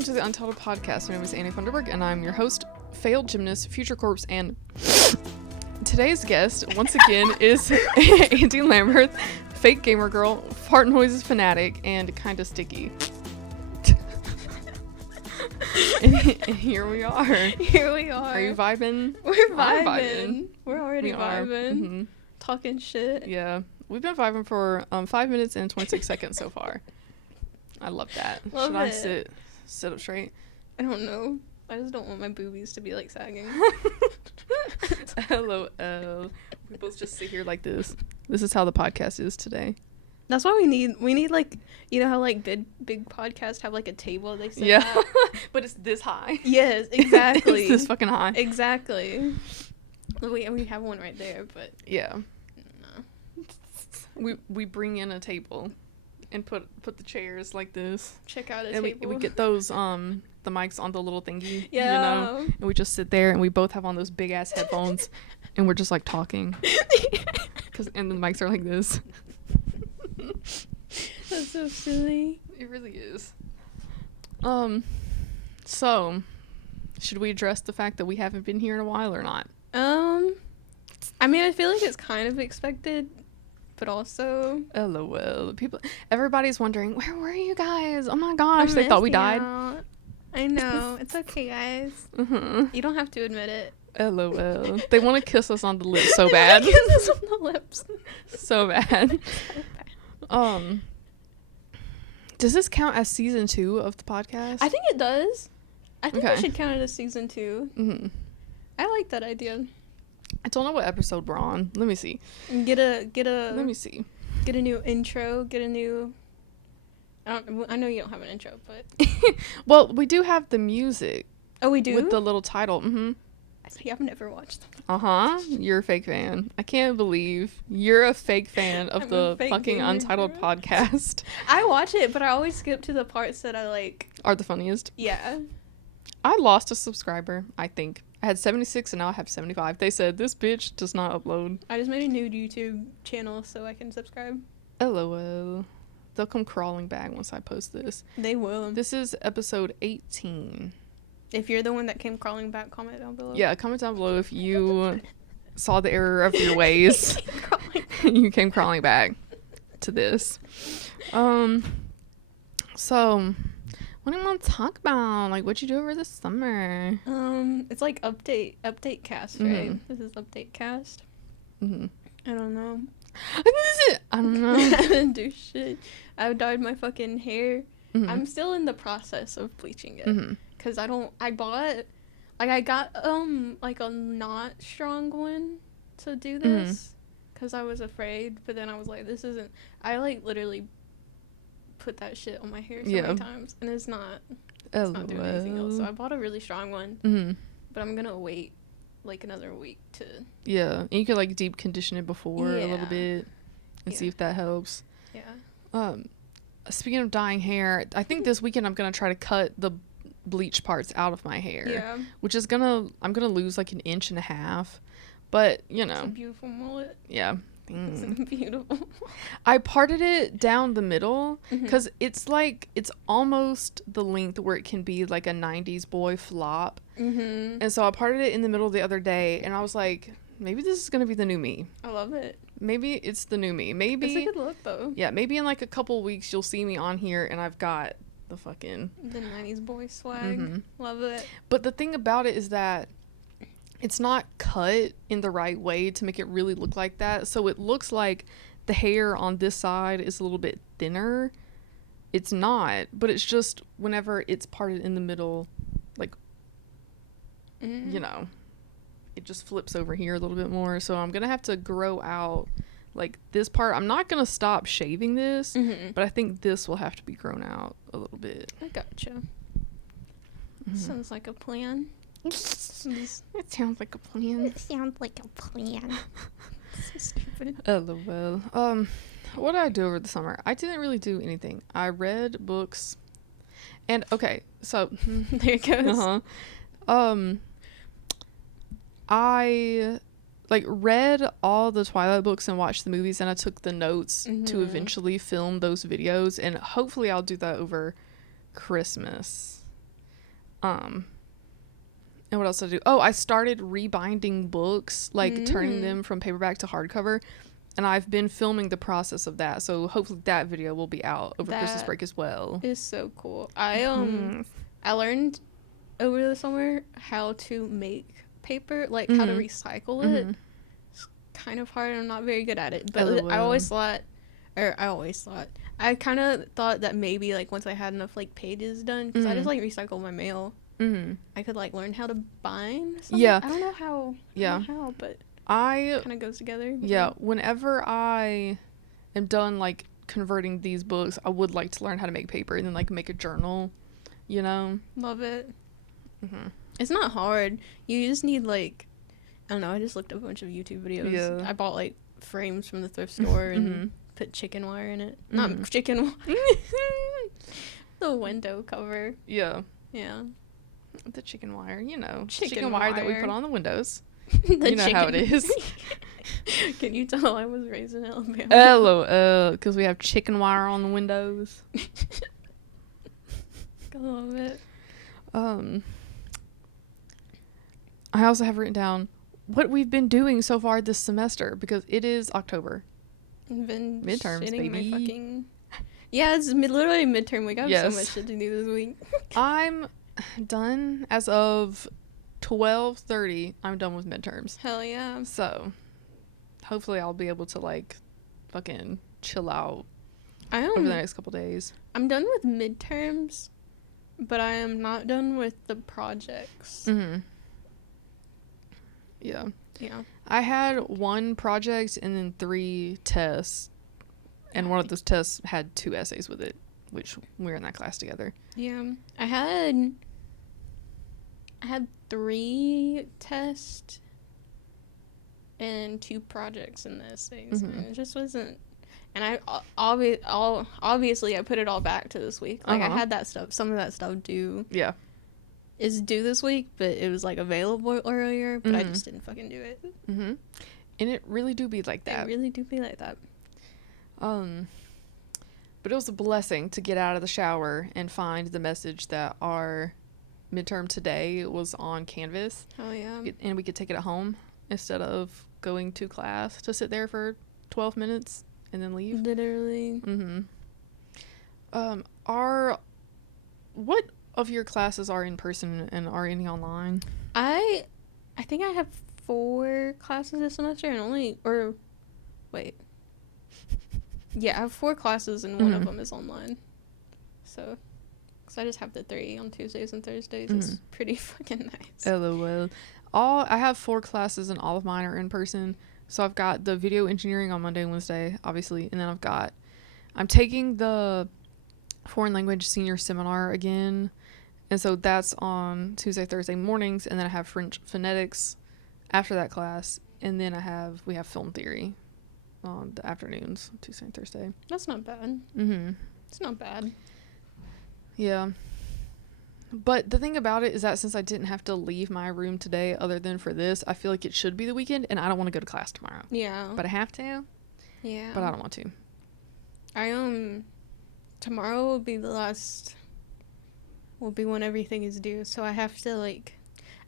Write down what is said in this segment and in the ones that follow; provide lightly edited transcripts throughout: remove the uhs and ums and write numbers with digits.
welcome to the Untitled Podcast. My name is Annie Funderburg, and I'm your host, failed gymnast, future corpse, and today's guest, once again, is Andie Lambert, fake gamer girl, fart noises fanatic, and kinda sticky. and here we are. Here we are. Are you vibing? We're vibing. We're already vibing. Mm-hmm. Talking shit. Yeah. We've been vibing for 5 minutes and 26 seconds so far. I love that. Love Should I it. sit up straight? I don't know. I just don't want my boobies to be like sagging. LOL. We both just sit here like this. This is how the podcast is today. That's why we need like, you know how like big podcasts have like a table they sit Yeah. at? But it's this high. Yes, exactly. It's this fucking high. Exactly. We have one right there, but Yeah. no. We bring in a table and put the chairs like this. Check out a And table. we get those the mics on the little thingy. Yeah. You know? And we just sit there and we both have on those big ass headphones and we're just like talking. And the mics are like this. That's so silly. It really is. So should we address the fact that we haven't been here in a while or not? I mean, I feel like it's kind of expected, but also LOL. Everybody's wondering, where were you guys? Oh my gosh, they thought we died. Out. I know. It's okay, guys. Mm-hmm. You don't have to admit it. LOL. They want to kiss us on the lips so bad. Kiss us on the lips. So bad. Does this count as season 2 of the podcast? I think it does. I think Okay. we should count it as season 2. Mm-hmm. I like that idea. I don't know what episode we're on. Let me see. And get a Let me see. get a new intro. Get a new. I know you don't have an intro, but Well, we do have the music. oh, we do. With the little title. Mm-hmm. See, I've never watched them. Uh-huh. You're a fake fan. I can't believe you're a fake fan of I'm a the fake fucking gamer Untitled girl. podcast. I watch it, but I always skip to the parts that I like. Are the funniest. Yeah. I lost a subscriber, I think. I had 76 and now I have 75. They said, this bitch does not upload. I just made a new YouTube channel so I can subscribe. LOL. They'll come crawling back once I post this. They will. This is episode 18. If you're the one that came crawling back, comment down below. Yeah, comment down below if you saw the error of your ways. Crawling. You came crawling back to this. So, what do you want to talk about? Like, what'd you do over the summer? It's like Updatecast, right? This is Updatecast. Mm-hmm. I don't know. I don't know. I didn't do shit. I dyed my fucking hair. Mm-hmm. I'm still in the process of bleaching it. Mm-hmm. Cause I got like a not strong one to do this. Cause I was afraid, but then I was like, this isn't. I like literally put that shit on my hair so many times, and it's not doing anything else. So I bought a really strong one, but I'm gonna wait like another week to. Yeah, and you could like deep condition it before a little Yeah. bit and see if that helps. Yeah. Speaking of dyeing hair, I think this weekend I'm gonna try to cut the bleach parts out of my hair. Yeah. Which is I'm gonna lose like 1.5 inches, but you know. It's a beautiful mullet. Yeah. It's beautiful. I parted it down the middle Mhm. because it's almost the length where it can be like a 90s boy flop. Mm-hmm. And so I parted it in the middle the other day and I was like, maybe this is going to be the new me. I love it. Maybe it's the new me. Maybe. It's a good look though. Yeah, maybe in like a couple weeks you'll see me on here and I've got the fucking. The 90s boy swag. Mhm. Love it. But the thing about it is that it's not cut in the right way to make it really look like that. So it looks like the hair on this side is a little bit thinner. It's not, but it's just whenever it's parted in the middle, like, you know, it just flips over here a little bit more. So I'm going to have to grow out like this part. I'm not going to stop shaving this, but I think this will have to be grown out a little bit. I gotcha. Sounds like a plan. It sounds like a plan. It sounds like a plan. So stupid. LOL. What did I do over the summer? I didn't really do anything. I read books. And okay, so There it goes. I like read all the Twilight books and watched the movies, and I took the notes to eventually film those videos, and hopefully I'll do that over Christmas. And what else did I do? Oh, I started rebinding books, like turning them from paperback to hardcover. And I've been filming the process of that. So hopefully that video will be out over Christmas break as well. Is so cool. I learned over the summer how to make paper, like how to recycle it. It's kind of hard. I'm not very good at it. But I kind of thought that maybe like once I had enough like pages done, because I just like recycle my mail. I could like learn how to bind something. Yeah. I don't know how. Yeah. But I kind of goes together. Yeah. Whenever I am done like converting these books, I would like to learn how to make paper and then like make a journal. You know. Love it. It's not hard. You just need like, I don't know. I just looked up a bunch of YouTube videos. Yeah. I bought like frames from the thrift store and put chicken wire in it. Not chicken. The window cover. Yeah. Yeah. The chicken wire, you know. Chicken wire that we wire. put on the windows. The You know how it is. Can you tell I was raised in Alabama? LOL, because we have chicken wire on the windows. I love it. I also have written down what we've been doing so far this semester because it is October. I've been Midterms, shitting baby. my fucking... Yeah, it's literally midterm week. I have Yes. so much shit to do this week. I'm done as of 12:30. I'm done with midterms. Hell yeah. So hopefully I'll be able to like fucking chill out I over the am. next couple days. I'm done with midterms, but I am not done with the projects. Yeah. Yeah. I had one project and then 3 tests, and one of those tests had 2 essays with it, which we were in that class together. Yeah. I had 3 tests and 2 projects in the essays. And it just wasn't. And I obviously I put it all back to this week. Like I had that stuff, some of that stuff due. Yeah. Is due this week, but it was like available earlier, but I just didn't fucking do it. And it really do be like that. It really do be like that. But it was a blessing to get out of the shower and find the message that our midterm today was on Canvas. Oh yeah. And we could take it at home instead of going to class to sit there for 12 minutes and then leave. Literally. What of your classes are in person and are any online? I think I have 4 classes this semester and yeah, I have 4 classes and one of them is online. So, because I just have the 3 on Tuesdays and Thursdays. It's pretty fucking nice. LOL. I have 4 classes and all of mine are in person. So I've got the video engineering on Monday and Wednesday, obviously, and then I'm taking the foreign language senior seminar again, and so that's on Tuesday, Thursday mornings, and then I have French phonetics after that class, and then we have film theory on the afternoons, Tuesday and Thursday. That's not bad. It's not bad. Yeah. But the thing about it is that since I didn't have to leave my room today other than for this, I feel like it should be the weekend, and I don't want to go to class tomorrow. Yeah. But I have to. Yeah. But I don't want to. Tomorrow will be when everything is due, so I have to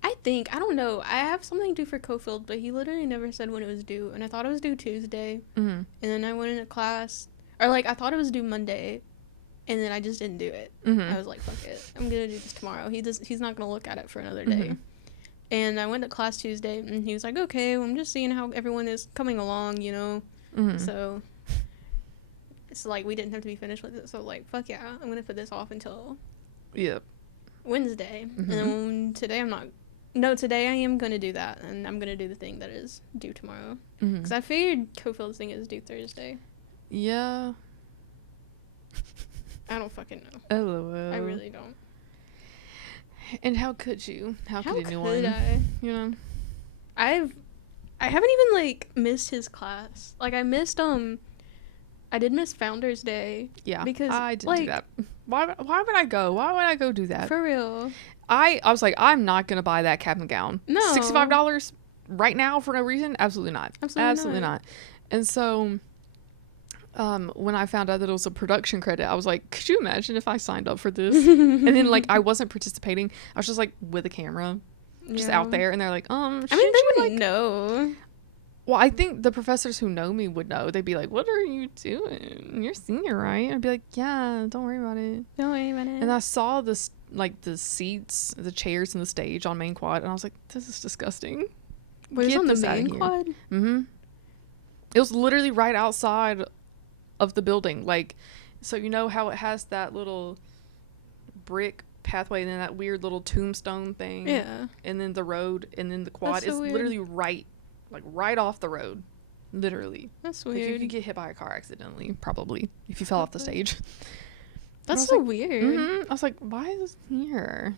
I don't know, I have something due for Cofield, but he literally never said when it was due, and I thought it was due Tuesday, and then I went into class, or I thought it was due Monday, and then I just didn't do it. I was like, fuck it, I'm gonna do this tomorrow. He's not gonna look at it for another day. And I went to class Tuesday, and he was like, okay, well, I'm just seeing how everyone is coming along, you know. So it's we didn't have to be finished with it, so fuck yeah, I'm gonna put this off until Wednesday. And then today today I am gonna do that, and I'm gonna do the thing that is due tomorrow, because I figured Cofield's thing is due Thursday. Yeah. I don't fucking know. LOL. I really don't. And how could you? How could anyone? Could I? You know? I haven't even missed his class. I missed I did miss Founders Day. Yeah. Because I didn't do that. Why would I go? Why would I go do that? For real. I was like, I'm not gonna buy that cap and gown. No. $65 right now for no reason? Absolutely not. Absolutely not. And so when I found out that it was a production credit, I was like, could you imagine if I signed up for this? And then like I wasn't participating. I was just like with a camera, just out there, and they're like, I mean, they you, wouldn't know. Well, I think the professors who know me would know. They'd be like, what are you doing? You're senior, right? I'd be like, yeah, don't worry about it. Don't worry about it. And I saw this, like, the seats, the chairs, and the stage on main quad, and I was like, this is disgusting. Was it on the main quad? Mm-hmm. It was literally right outside of the building. Like, so you know how it has that little brick pathway and then that weird little tombstone thing? Yeah. And then the road, and then the quad. That's so it's weird. literally right off the road. Literally. That's Like, weird. you could get hit by a car accidentally, probably, if you fell off the stage. That's so weird. Mm-hmm. I was like, why is this here?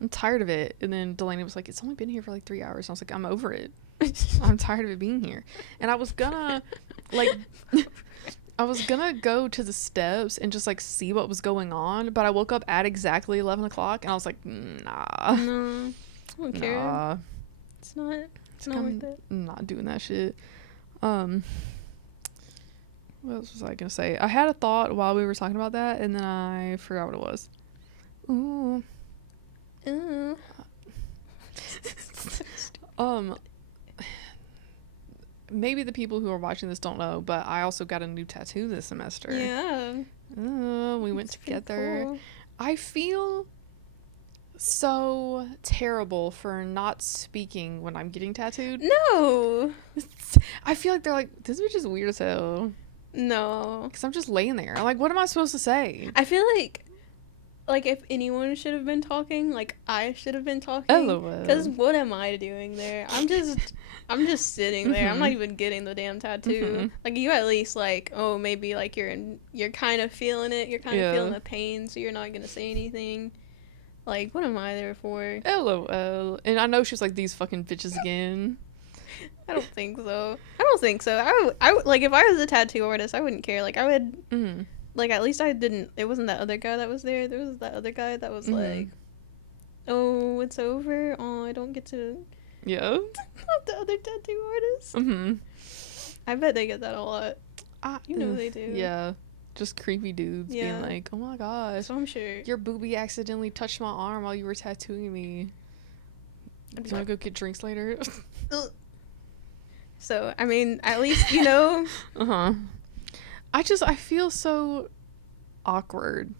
I'm tired of it. And then Delaney was like, it's only been here for like 3 hours. And I was like, I'm over it. I'm tired of it being here. And I was gonna go to the steps and just like see what was going on, but I woke up at exactly 11 o'clock and I was like, nah. No. I don't care. Nah. It's not worth it. I'm not doing that shit. What else was I gonna say? I had a thought while we were talking about that, and then I forgot what it was. Ooh. Ooh. Maybe the people who are watching this don't know, but I also got a new tattoo this semester. Yeah. We went That's pretty together. cool. I feel so terrible for not speaking when I'm getting tattooed. No. I feel like they're like, this bitch is weird as hell. No. Because I'm just laying there. I'm like, what am I supposed to say? I feel like if anyone should have been talking, like I should have been talking. LOL. Because what am I doing there? I'm just sitting there. I'm not Mhm. even getting the damn tattoo. Mhm. Like you at least like, oh, maybe like you're kind of feeling it. You're kind of Yeah. feeling the pain, so you're not gonna say anything. Like, what am I there for? LOL. And I know she's like, these fucking bitches again. I don't think so. I would like if I was a tattoo artist, I wouldn't care. Like I would. Mm. Like, at least I didn't... It wasn't that other guy that was there. There was that other guy that was like, oh, it's over. Oh, I don't get to Yeah. have the other tattoo artist. Mm-hmm. I bet they get that a lot. You know they do. Yeah. Just creepy dudes being Yeah. like, oh my gosh, So I'm sure. your boobie accidentally touched my arm while you were tattooing me. Do you want to go get drinks later? So, I mean, at least, you know. Uh-huh. I feel so awkward.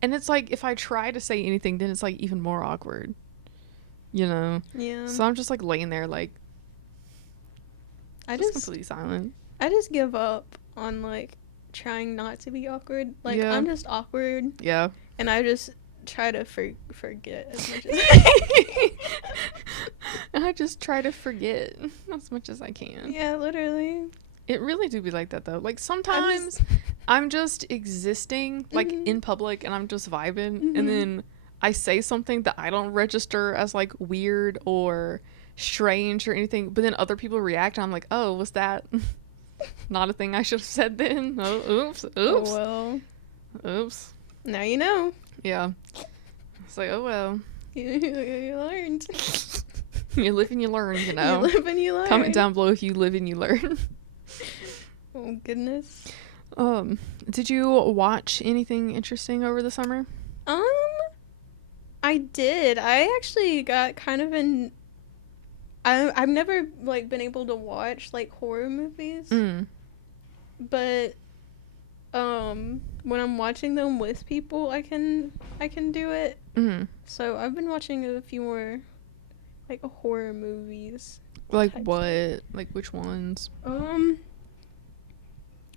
And it's like, if I try to say anything, then it's like even more awkward. You know? Yeah. So I'm just like laying there like, I just just completely silent. I just give up on, like, trying not to be awkward. Like, Yeah. I'm just awkward. Yeah. And I just try to forget as much as And I just try to forget as much as I can. Yeah, literally. It really do be like that though. Like sometimes I'm just existing like Mhm. in public and I'm just vibing Mhm. and then I say something that I don't register as like weird or strange or anything, but then other people react and I'm like, oh, was that not a thing I should have said then? Oh, oops. Oh, well. Oops. Now you know. Yeah. It's like, oh well. You learned. You live and you learn, you know. You live and you learn. Comment down below if you live and you learn. Oh, goodness. Did you watch anything interesting over the summer? I did. I actually got kind of in... I've never, like, been able to watch, like, horror movies. But, when I'm watching them with people, I can do it. So I've been watching a few more, like, horror movies. Like Type what? Like which ones?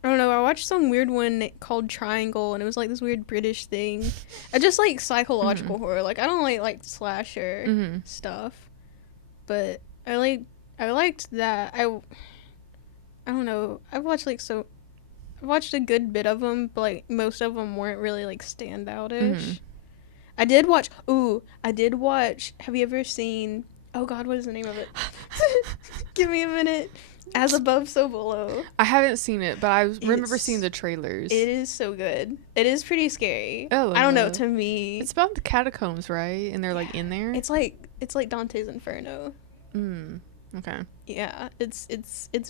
I don't know. I watched some weird one called Triangle, and it was like this weird British thing. I just like psychological horror. Like I don't like slasher stuff, but I liked that. I don't know. I watched a good bit of them, but like most of them weren't really like standout-ish. I did watch. Have you ever seen? Oh God, what is the name of it? Give me a minute. As Above, So Below. I haven't seen it, but I remember It's- seeing the trailers. It is so good. It is pretty scary. Oh, I don't know. yeah. To me, It's about the catacombs, right? And they're like in there. it's like Dante's Inferno. Okay. Yeah, it's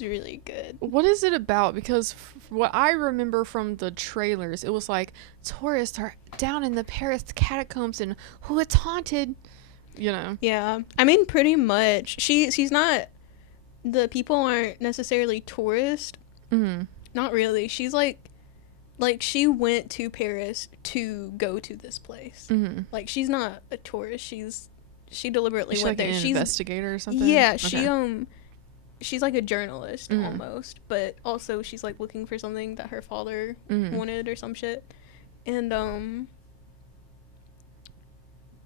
really good. What is it about? Because what I remember from the trailers, it was like tourists are down in the Paris catacombs and who it's haunted. You know. Yeah, I mean, pretty much. She's not. The people aren't necessarily tourists. Mm-hmm. Not really. She's like she went to Paris to go to this place. Mm-hmm. Like, she's not a tourist. She deliberately went like there. An She's investigator or something. Yeah, Okay. she's like a journalist Mhm. almost, but also she's like looking for something that her father Mhm. wanted or some shit. And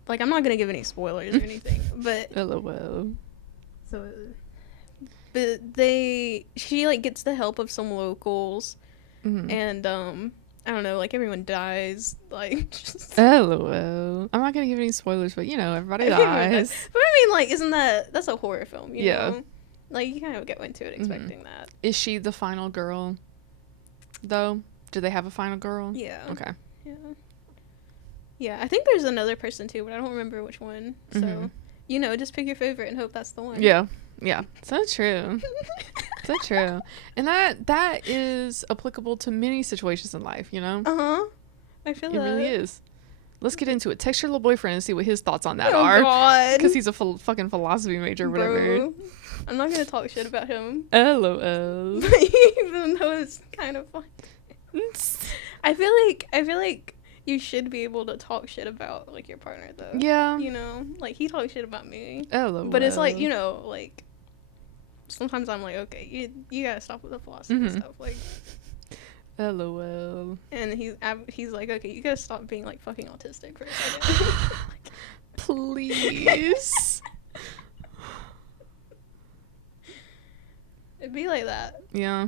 like, I'm not gonna give any spoilers or anything, but LOL. so but she like gets the help of some locals, Mm-hmm. and I don't know, like, everyone dies, like, just LOL. I'm not gonna give any spoilers, but you know, everybody dies. But I mean, like, isn't that's a horror film, you Yeah. know? Like, you kind of go into it expecting that. Is she the final girl, though? Do they have a final girl? Yeah. Okay. Yeah. Yeah, I think there's another person too, but I don't remember which one. So, Mhm. you know, just pick your favorite and hope that's the one. Yeah. Yeah. So true. So true. And that is applicable to many situations in life, you know? Uh-huh. I feel It that. really is. Let's get into it. Text your little boyfriend and see what his thoughts on that Oh, are. God. Because he's a fucking philosophy major or whatever. Bro, I'm not going to talk shit about him. LOL. Even though it's kind of fun. I feel like you should be able to talk shit about, like, your partner, though. Yeah. You know? Like, he talks shit about me. LOL. But it's like, you know, like, sometimes I'm like, okay, you gotta stop with the philosophy Mhm. stuff. Like, LOL. and he's like, okay, you gotta stop being, like, fucking autistic for a second. Please. It'd be like that. Yeah.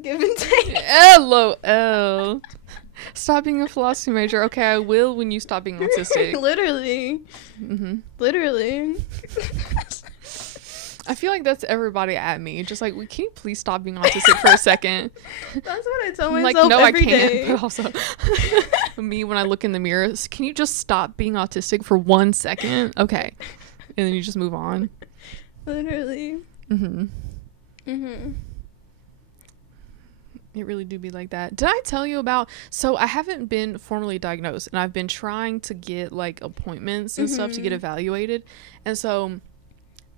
Give and take. LOL. Stop being a philosophy major. Okay, I will when you stop being autistic. Literally. Mm-hmm. Literally. I feel like that's everybody at me. Just like, can you please stop being autistic for a second? That's what I tell I'm myself like, no, I every can't. day. But also, me when I look in the mirror, can you just stop being autistic for 1 second? Okay, and then you just move on. Literally. Mm-hmm. Mm-hmm. It really do be like that. Did I tell you about? So I haven't been formally diagnosed, and I've been trying to get like appointments and stuff to get evaluated, and so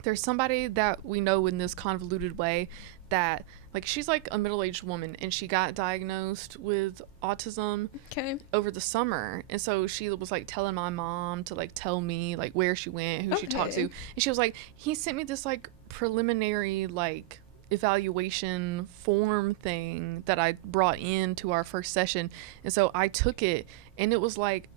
there's somebody that we know in this convoluted way that, like, she's like a middle-aged woman and she got diagnosed with autism Okay. over the summer, and so she was like telling my mom to like tell me like where she went, who she talked to, Okay. and she was like, he sent me this like preliminary like evaluation form thing that I brought in to our first session, and so I took it, and it was like,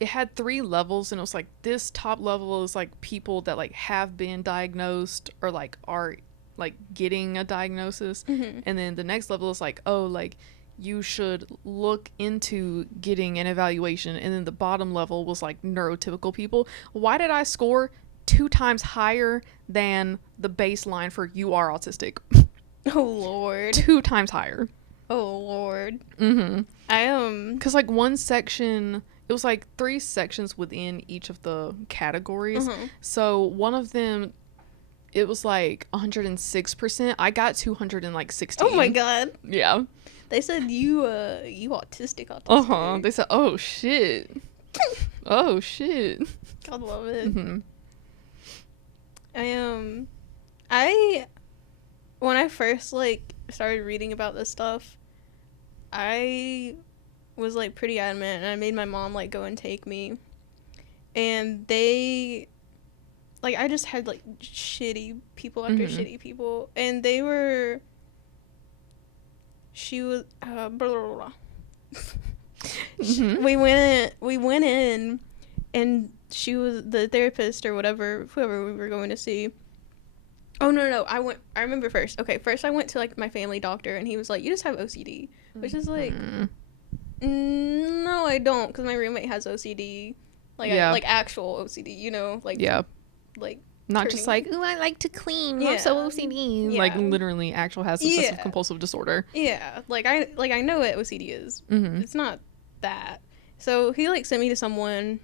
it had 3 levels, and it was like, this top level is like people that like have been diagnosed or like are like getting a diagnosis, and then the next level is like, oh, like you should look into getting an evaluation, and then the bottom level was like neurotypical people. Why did I score 2 times higher than the baseline for you are autistic? Oh, Lord. 2 times higher. Oh, Lord. Mm-hmm. I Because like one section, it was like 3 sections within each of the categories. So one of them, it was like 106%. I got 216. Oh my God. Yeah. They said you autistic. They said, oh shit. Oh shit. God love it. Mm-hmm. I when I first like started reading about this stuff, I was like pretty adamant, and I made my mom like go and take me, and they, like, I just had like shitty people after shitty people, and they were, she was blah, blah, blah. we went in, and she was the therapist or whatever, whoever we were going to see. Oh, no, I remember first. Okay, first I went to, like, my family doctor, and he was like, you just have OCD, which is like, no, I don't, because my roommate has OCD, like, like actual OCD, you know, like, like, not just like, Ooh, I like to clean. Yeah. I'm so OCD. Yeah. like literally actual has obsessive compulsive disorder. Yeah, like I know what OCD is. It's not that. So he like sent me to someone,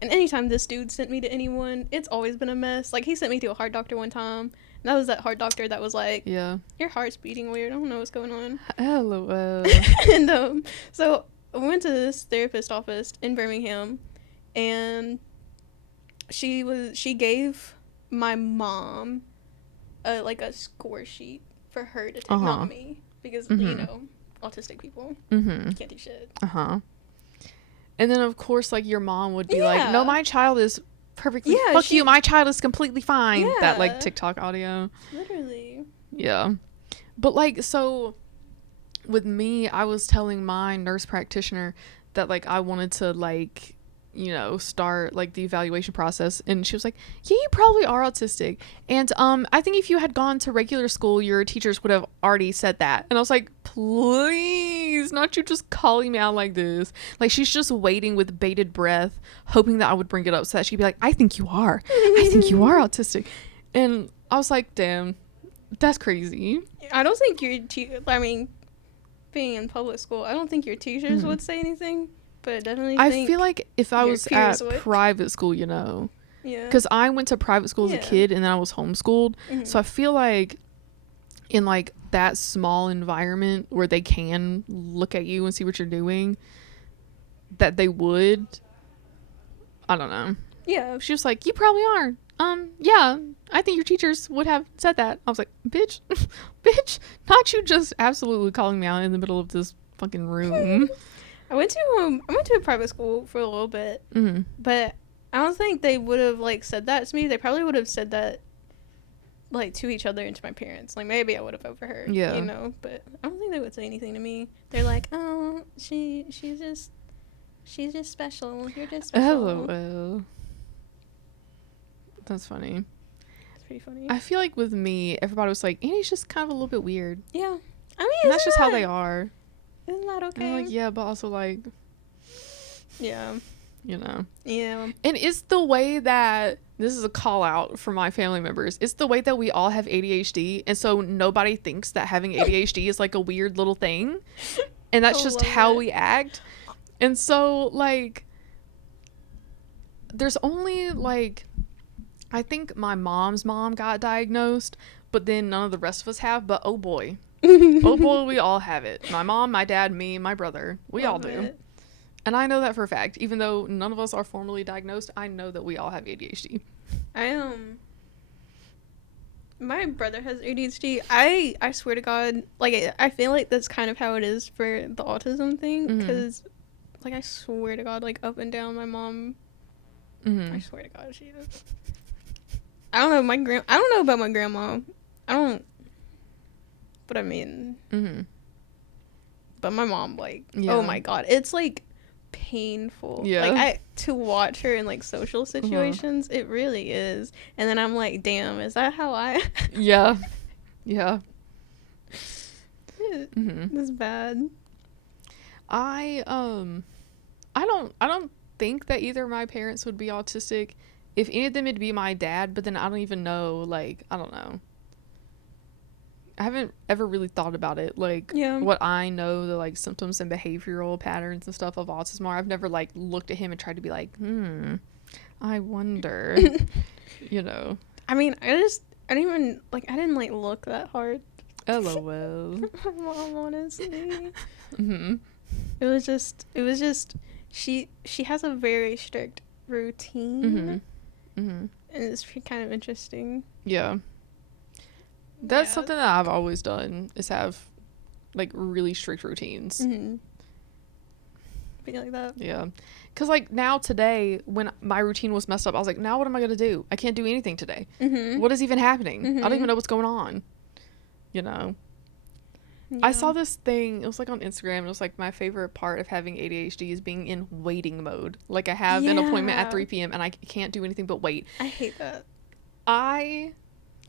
And anytime this dude sent me to anyone, it's always been a mess. Like, he sent me to a heart doctor one time. And that was that heart doctor that was like, Yeah. your heart's beating weird. I don't know what's going on. LOL. And so I went to this therapist office in Birmingham, and she gave my mom a score sheet for her to take, not me, because you know, autistic people can't do shit. And then of course, like, your mom would be like, no, my child is perfectly fuck you, my child is completely fine. That like TikTok audio, literally. Yeah. But like, so with me, I was telling my nurse practitioner that like I wanted to, like, you know, start like the evaluation process, and she was like, yeah, you probably are autistic, and I think if you had gone to regular school, your teachers would have already said that. And I was like, please, not you just calling me out like this. Like, she's just waiting with bated breath, hoping that I would bring it up so that she'd be like, I think you are autistic. And I was like, damn, that's crazy. I don't think I mean, being in public school, I don't think your teachers would say anything. But I definitely think I feel like if I was at would. private school, you know, yeah, because I went to private school as a kid, and then I was homeschooled, so I feel like in like that small environment where they can look at you and see what you're doing, that they would, I don't know. Yeah, She was like, you probably are. Yeah, I think your teachers would have said that. I was like, bitch, bitch, not you just absolutely calling me out in the middle of this fucking room. I went to a private school for a little bit, but I don't think they would have like said that to me. They probably would have said that like to each other and to my parents. Like, maybe I would have overheard, you know. But I don't think they would say anything to me. They're like, oh, she's just special. You're just special. LOL. That's funny. It's pretty funny. I feel like with me, everybody was like, Andie's just kind of a little bit weird. Yeah, I mean, And that's just how they are. Isn't that okay? And I'm like, yeah, but also like, yeah, you know. yeah. And it's the way that, this is a call out for my family members, it's the way that we all have ADHD, and so nobody thinks that having ADHD is like a weird little thing, and that's just how we act. And so like, there's only like, I think my mom's mom got diagnosed, but then none of the rest of us have. But oh boy, we all have it. My mom, my dad, me, my brother, we all do. And I know that for a fact. Even though none of us are formally diagnosed, I know that we all have ADHD. My brother has ADHD. I swear to God, like, I feel like that's kind of how it is for the autism thing, because like, I swear to God, like, up and down, my mom, I swear to God, she is. I don't know, I don't know about my grandma. But I mean, but my mom, like, oh my God, it's like painful. Yeah. Like, to watch her in like social situations, it really is. And then I'm like, damn, is that how I? Yeah. It's bad. I don't think that either of my parents would be autistic. If any of them, it'd be my dad, but then I don't even know, like, I don't know. I haven't ever really thought about it, like, what I know, the, like, symptoms and behavioral patterns and stuff of autism are. I've never, like, looked at him and tried to be like, I wonder, you know. I mean, I didn't look that hard. LOL. My mom, honestly. It was just, she has a very strict routine. And it's kind of interesting. Yeah. That's something that I've always done, is have like really strict routines. Be like that. Yeah. Because like now today, when my routine was messed up, I was like, now what am I going to do? I can't do anything today. What is even happening? I don't even know what's going on. You know? Yeah. I saw this thing, it was like on Instagram, it was like, my favorite part of having ADHD is being in waiting mode. Like, I have an appointment at 3 p.m. and I can't do anything but wait. I hate that. I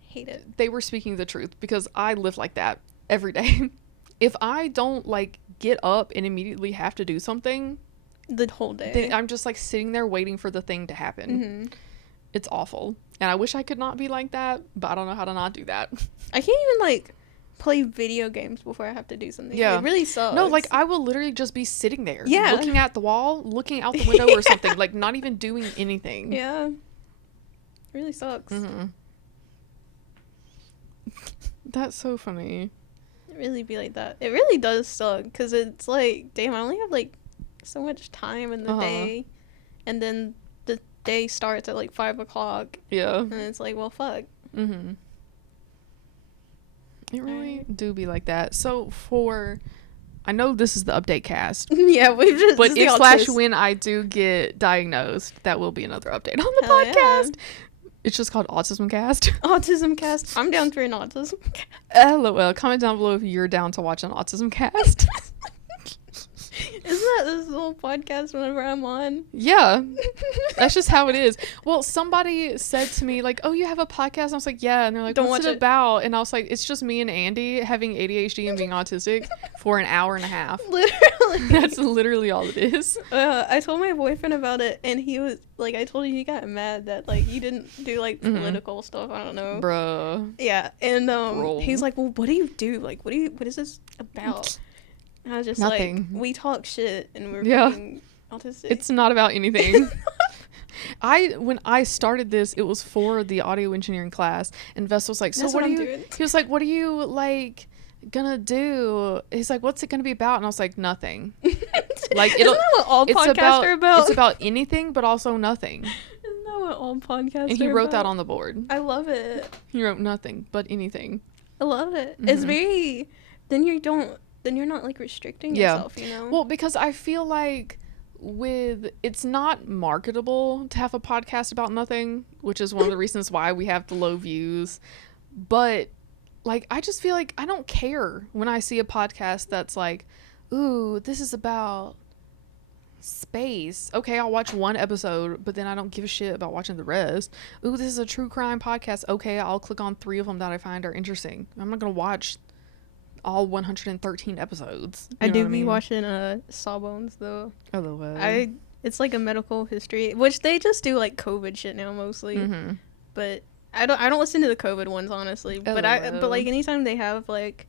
hate it. They were speaking the truth, because I live like that every day. If I don't like get up and immediately have to do something the whole day, then I'm just like sitting there waiting for the thing to happen. It's awful, and I wish I could not be like that, but I don't know how to not do that. I can't even like play video games before I have to do something. Yeah. It really sucks. No, like, I will literally just be sitting there. Yeah. Looking at the wall, looking out the window or something. Like, not even doing anything. Yeah. It really sucks. Mm-hmm. That's so funny. It really be like that. It really does suck, because it's like, damn, I only have, like, so much time in the day. And then the day starts at, like, 5 o'clock. Yeah. And it's like, well, fuck. Mm-hmm. It really do be like that. So I know this is the update cast, Yeah, we've just. but this is if the / when I do get diagnosed, that will be another update on the Hell yeah. podcast. It's just called Autism Cast. Autism cast. I'm down for an autism cast. LOL. Comment down below if you're down to watch an Autism Cast. Isn't that this little podcast whenever I'm on? Yeah, that's just how it is. Well, somebody said to me, like, oh, you have a podcast? And I was like, yeah. And they're like, Don't what's watch it it. about? And I was like, it's just me and Andie having ADHD and being autistic for an hour and a half. Literally. That's literally all it is. I told my boyfriend about it, and he was like, I told you he got mad that like you didn't do like political stuff. I don't know. Bruh. Yeah, and Bro. he's like, well, what do you do? Like, what is this about? And I was just Nothing. like, we talk shit, and we're Yeah. fucking autistic. It's not about anything. When I started this, it was for the audio engineering class, and Vess was like, so That's what what are I'm you doing. he was like, what are you like gonna do? He's like, what's it gonna be about? And I was like, nothing. Like, Isn't that what all podcasts are about? It's about anything but also nothing. Isn't that what all podcasts And he are wrote that about? on the board. I love it. He wrote nothing but anything. I love it. It's Mhm. very. Then you're not like restricting Yeah. yourself. You know. Well, because I feel like it's not marketable to have a podcast about nothing, which is one of the reasons why we have the low views. But like, I just feel like I don't care when I see a podcast that's like, ooh, this is about space. Okay, I'll watch one episode, but then I don't give a shit about watching the rest. Ooh, this is a true crime podcast. Okay, I'll click on 3 of them that I find are interesting. I'm not gonna watch all 113 episodes. I You know do what be mean? watching Sawbones though. LOL. It's like a medical history, which they just do like COVID shit now mostly. Mm-hmm. But I don't listen to the COVID ones honestly. But like LOL. anytime they have like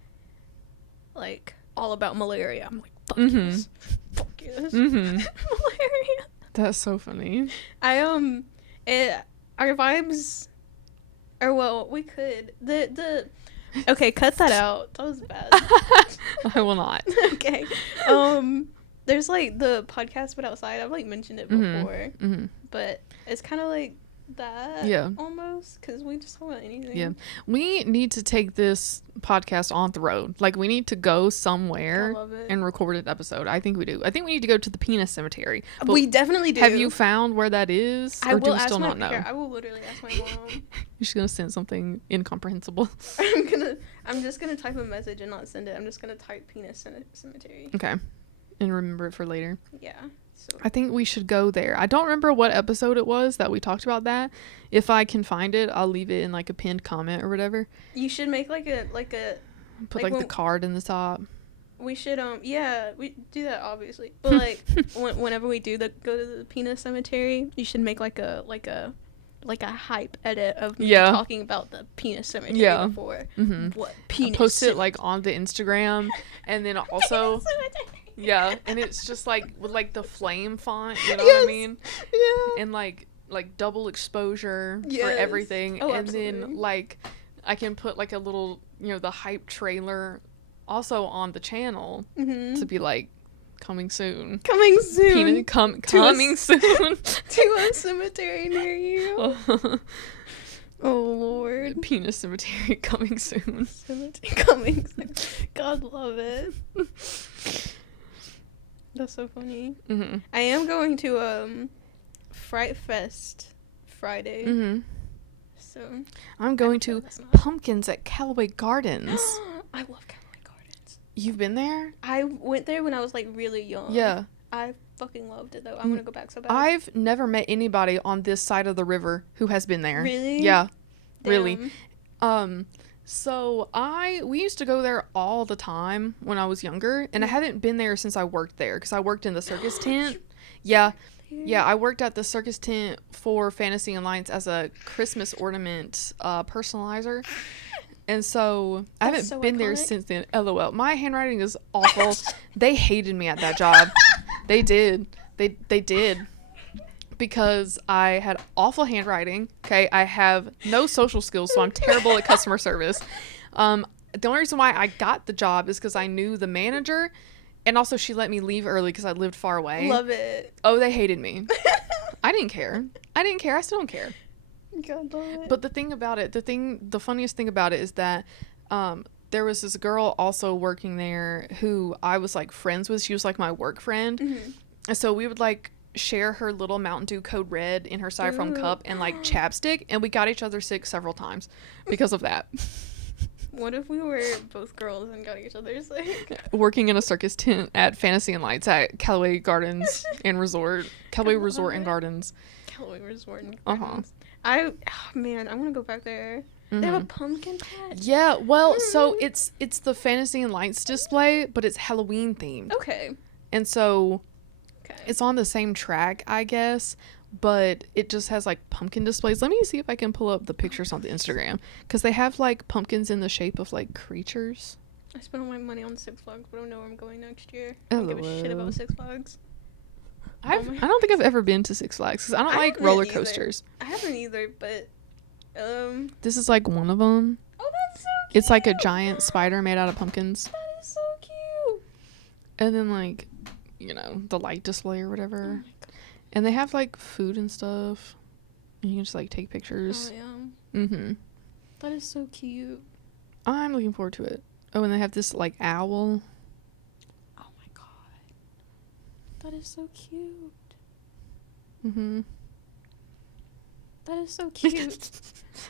all about malaria, I'm like fuck Mhm. yes, fuck yes, Mm-hmm. malaria. That's so funny. Our vibes, or well, we could okay, cut that out. That was bad. I will not. Okay. There's like the podcast but outside. I've like mentioned it before, Mm-hmm. but it's kind of like that. Yeah. Almost, because we just talk about anything. Yeah. We need to take this podcast on the road. Like, we need to go I somewhere love it. and record an episode. I think we do. I think we need to go to the penis cemetery. But We definitely do. have you found where that is? I Or will do we ask still my not know? here, I will literally ask my mom. You're just going to send something incomprehensible. I'm just gonna type a message and not send it. I'm just gonna type penis cemetery. Okay. And remember it for later. Yeah. So I think we should go there. I don't remember what episode it was that we talked about that. If I can find it, I'll leave it in like a pinned comment or whatever. you should make like a Put Like like the when- card in the top. we should yeah, we do that obviously. But like whenever we do go to the penis cemetery, you should make like a hype edit of me Yeah. talking about the penis cemetery Yeah. before. Mm-hmm. What penis? Post it like on the Instagram, and then also cemetery. yeah, and it's just like with like the flame font, you know what I Yes. mean, Yeah. and like double exposure for Yes. everything, Oh, and absolutely. then like I can put like a little, the hype trailer also on the channel Mm-hmm. to be like coming soon. Coming soon Coming To us. coming soon. to a cemetery near you. Oh Lord. Penis cemetery coming soon. Cemetery coming soon. God love it. That's so funny. Mm-hmm. I am going to Fright Fest Friday. Mm-hmm. So I'm going to that's not- Pumpkins at Callaway Gardens. I love Callaway Gardens. You've been there? I went there when I was like really young. Yeah. I fucking loved it though. I'm gonna go back so bad. I've never met anybody on this side of the river who has been there. Really? Yeah. Really. Damn. So we used to go there all the time when I was younger, and I haven't been there since I worked there because I worked in the circus tent. Yeah. Yeah, I worked at the circus tent for Fantasy Alliance as a Christmas ornament personalizer. And so I haven't That's so been there iconic. since then. LOL. My handwriting is awful. They hated me at that job. They did. They did. Because I had awful handwriting. Okay. I have no social skills, so I'm terrible at customer service. The only reason why I got the job is because I knew the manager, and also she let me leave early because I lived far away. Love it. Oh, they hated me. I didn't care. I still don't care. God, love it. But the thing about it, the funniest thing about it is that there was this girl also working there who I was like friends with. She was like my work friend. Mhm. And so we would like share her little Mountain Dew Code Red in her styrofoam cup and like chapstick, and we got each other sick several times because of that. What if we were both girls and got each other sick? Working in a circus tent at Fantasy and Lights at Callaway Gardens and Resort. Callaway Resort and Gardens. Callaway Resort and Uh-huh. Gardens. I want to go back there. They have a pumpkin patch. Yeah, well, so it's the Fantasy and Lights display, but it's Halloween themed. Okay. And so Okay. it's on the same track, I guess, but it just has like pumpkin displays. Let me see if I can pull up the pictures on the Instagram, because they have like pumpkins in the shape of like creatures. I spent all my money on Six Flags, but I don't know where I'm going next year. I don't give a shit LOL. about Six Flags. I don't think I've ever been to Six Flags because I don't like haven't roller either. coasters. I haven't either, but This is like one of them. oh, that's so cute. It's like a giant spider made out of pumpkins, That is so cute. and then like, you know, the light display or Oh whatever. my god. And they have like food and stuff. And you can just like take pictures. Oh yeah. Mm-hmm. That is so cute. I'm looking forward to it. Oh, and they have this like owl. Oh my god. That is so cute. Mm-hmm. That is so cute.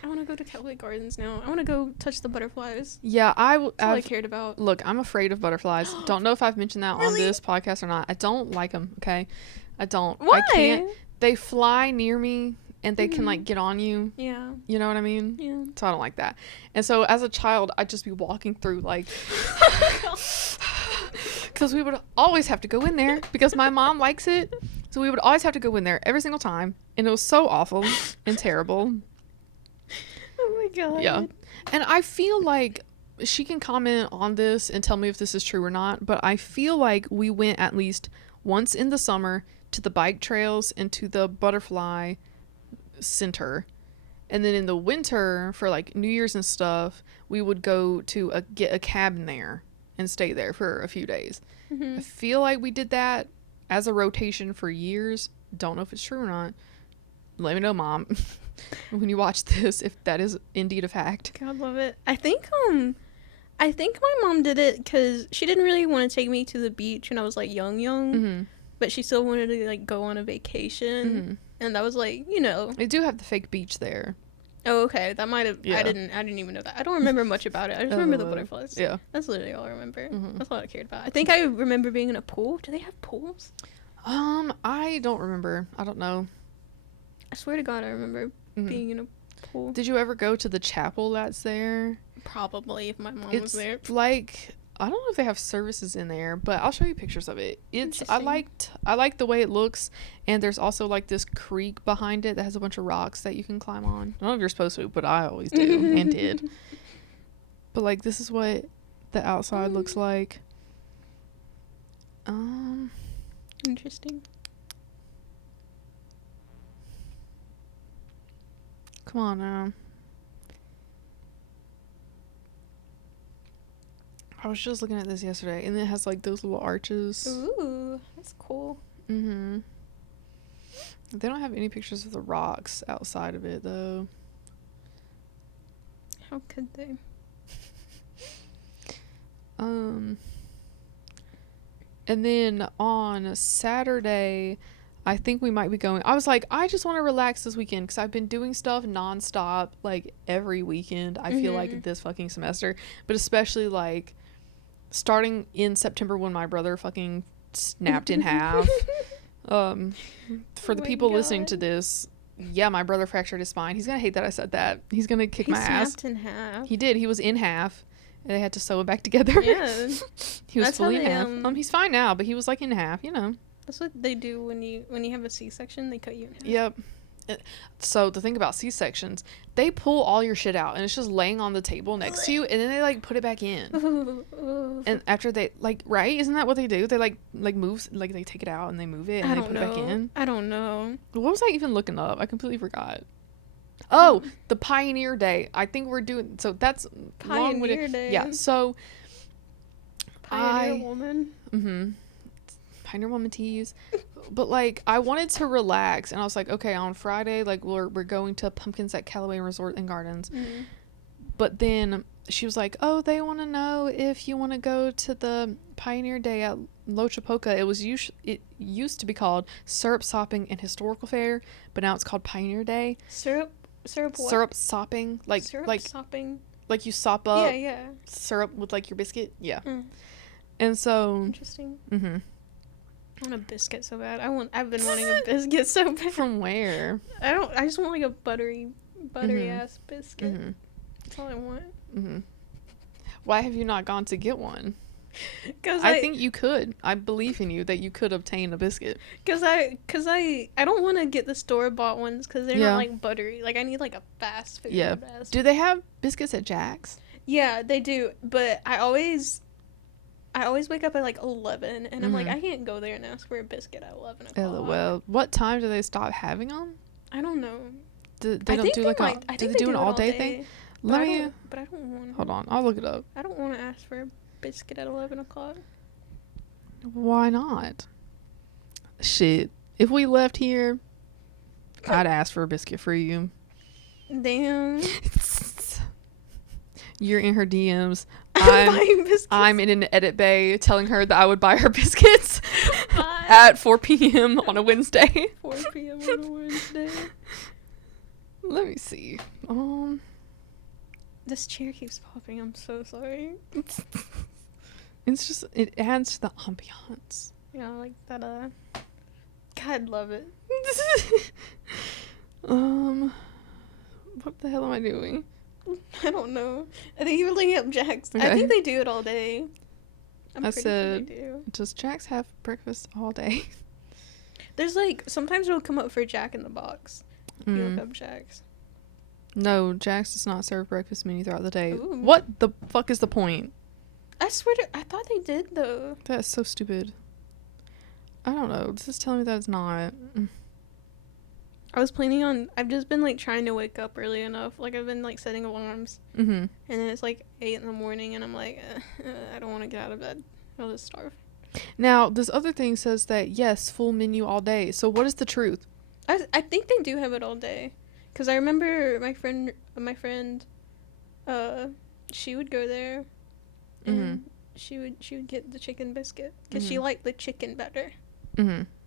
I want to go to Callaway Gardens now. I want to go touch the butterflies. Yeah, That's all I cared about. Look, I'm afraid of butterflies. Don't know if I've mentioned that on Really? this podcast or not. I don't like them, okay? I don't. Why? I can't. They fly near me and they can Mhm. like get on you. Yeah. You know what I mean? Yeah. So I don't like that. And so as a child, I'd just be walking through like, because we would always have to go in there because my mom likes it. So we would always have to go in there every single time. And it was so awful and terrible. Oh my god. Yeah. And I feel like she can comment on this and tell me if this is true or not, but I feel like we went at least once in the summer to the bike trails and to the butterfly center. And then in the winter for like New Year's and stuff, we would go to get a cabin there and stay there for a few days. Mhm. I feel like we did that as a rotation for years. Don't know if it's true or not. Let me know, Mom, when you watch this, if that is indeed a fact. God, love it. I think my mom did it because she didn't really want to take me to the beach when I was like young, Mm-hmm. but she still wanted to like go on a vacation, Mm-hmm. and that was like, you know. They do have the fake beach there. Oh, okay. That might have. Yeah. I didn't even know that. I don't remember much about it. I just remember the LOL. butterflies. Yeah. That's literally all I remember. Mhm. That's all I cared about. I think I remember being in a pool. Do they have pools? I don't remember. I don't know. I swear to God, I remember Mhm. being in a pool. Did you ever go to the chapel that's there? Probably if my mom was It's there. like, I don't know if they have services in there, but I'll show you pictures of it. I Interesting. like the way it looks, and there's also like this creek behind it that has a bunch of rocks that you can climb on. I don't know if you're supposed to, but I always do and did. But like, this is what the outside looks like. Interesting. Come on now. I was just looking at this yesterday, and it has like those little arches. Ooh, that's cool. Mm-hmm. They don't have any pictures of the rocks outside of it, though. How could they? And then on Saturday, I think we might be going. I was like, I just want to relax this weekend because I've been doing stuff nonstop, like every weekend. I feel like this fucking semester, but especially like starting in September when my brother fucking snapped in half. For the my people listening God. to this, yeah, my brother fractured his spine. He's gonna hate that I said that. He's gonna kick my ass. Snapped in half. He did. He was in half, and they had to sew it back together. Yeah. He was That's how fully in they, half. He's fine now, but he was like in half, you know. That's what they do when you have a C-section. They cut you in half. Yep. So the thing about C-sections, they pull all your shit out and it's just laying on the table next to you, and then they like put it back in. And after they like, right? Isn't that what they do? They like moves, like they take it out and they move it and they put it back in. I don't know. What was I even looking up? I completely forgot. Oh, the Pioneer Day. I think we're doing, so that's Pioneer Day. Yeah, so Pioneer woman. Pioneer woman teas. But like I wanted to relax, and I was like, okay, on Friday, like we're going to Pumpkins at Callaway Resort and Gardens. But then she was like, oh, they want to know if you want to go to the Pioneer Day at Lochapoka. It used to be called Syrup Sopping and Historical Fair, but now it's called Pioneer Day. Syrup what? Syrup sopping, like sopping. Like you sop up Yeah. syrup with like your biscuit. Yeah. And so Interesting. I want a biscuit so bad. I've been wanting a biscuit so bad. From where? I just want like a buttery ass biscuit. That's all I want. Why have you not gone to get one? Because I think you could. I believe in you that you could obtain a biscuit. Because I don't want to get the store-bought ones because they're not like buttery. Like I need like a fast food. Yeah. Do they have biscuits at Jack's? Yeah, they do. But I always wake up at like 11 and I'm like, I can't go there and ask for a biscuit at 11 o'clock. LOL. What time do they stop having them? I don't know. Do they do they do an all day thing? But I don't want. Hold on, I'll look it up. I don't want to ask for a biscuit at 11 o'clock. Why not? Shit. If we left here, I'd ask for a biscuit for you. Damn. You're in her DMs. Buying biscuits. I'm in an edit bay telling her that I would buy her biscuits at 4 p.m. on a Wednesday. 4 p.m. on a Wednesday. Let me see. This chair keeps popping. I'm so sorry. It's just, it adds to the ambiance. Yeah, like that. God, love it. What the hell am I doing? I don't know. I think you were looking up Jack's. Okay. I think they do it all day. I'm I pretty said, sure they do. does Jack's have breakfast all day? There's like, sometimes it'll come up for Jack in the Box. If you look up Jack's. No, Jack's does not serve breakfast menu throughout the day. Ooh. What the fuck is the point? I swear I thought they did though. That's so stupid. I don't know. This is telling me that it's not. I've just been like trying to wake up early enough. Like I've been like setting alarms. And then it's like 8 in the morning and I'm like, I don't want to get out of bed. I'll just starve. Now, this other thing says that, yes, full menu all day. So what is the truth? I think they do have it all day. Because I remember my friend, she would go there. And she would get the chicken biscuit. Because she liked the chicken better.